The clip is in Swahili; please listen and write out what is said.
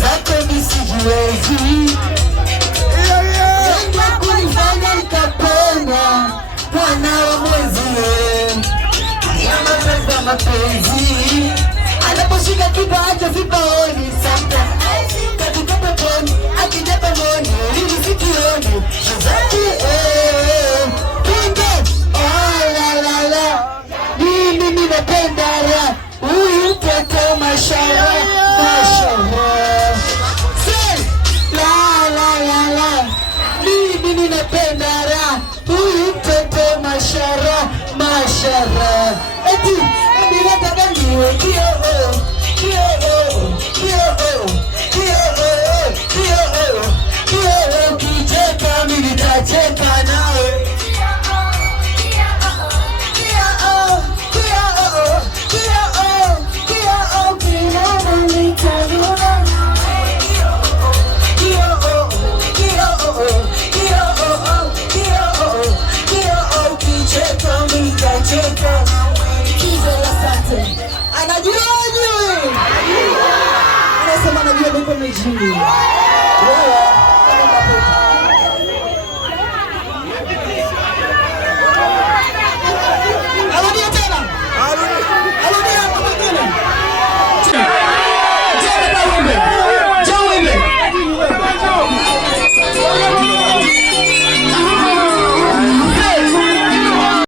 mwenzako misijiwezi. Wengi kunifanya nikapenda mwana wa mwenzie. Nyama mapenzi anaposhika kipacho vipaoni sasa katika peponi akija peponi ili sikioni shazaki pinge la la la. Mimi ninapenda ra huyu mtoto mashallah mashallah. Say la la la la. Mimi ninapenda ra huyu mtoto mashallah mashallah. Eti ninataka niwe kioo kicheka mimi nitacheka nawe. Anajua anasema anajua niko mjini.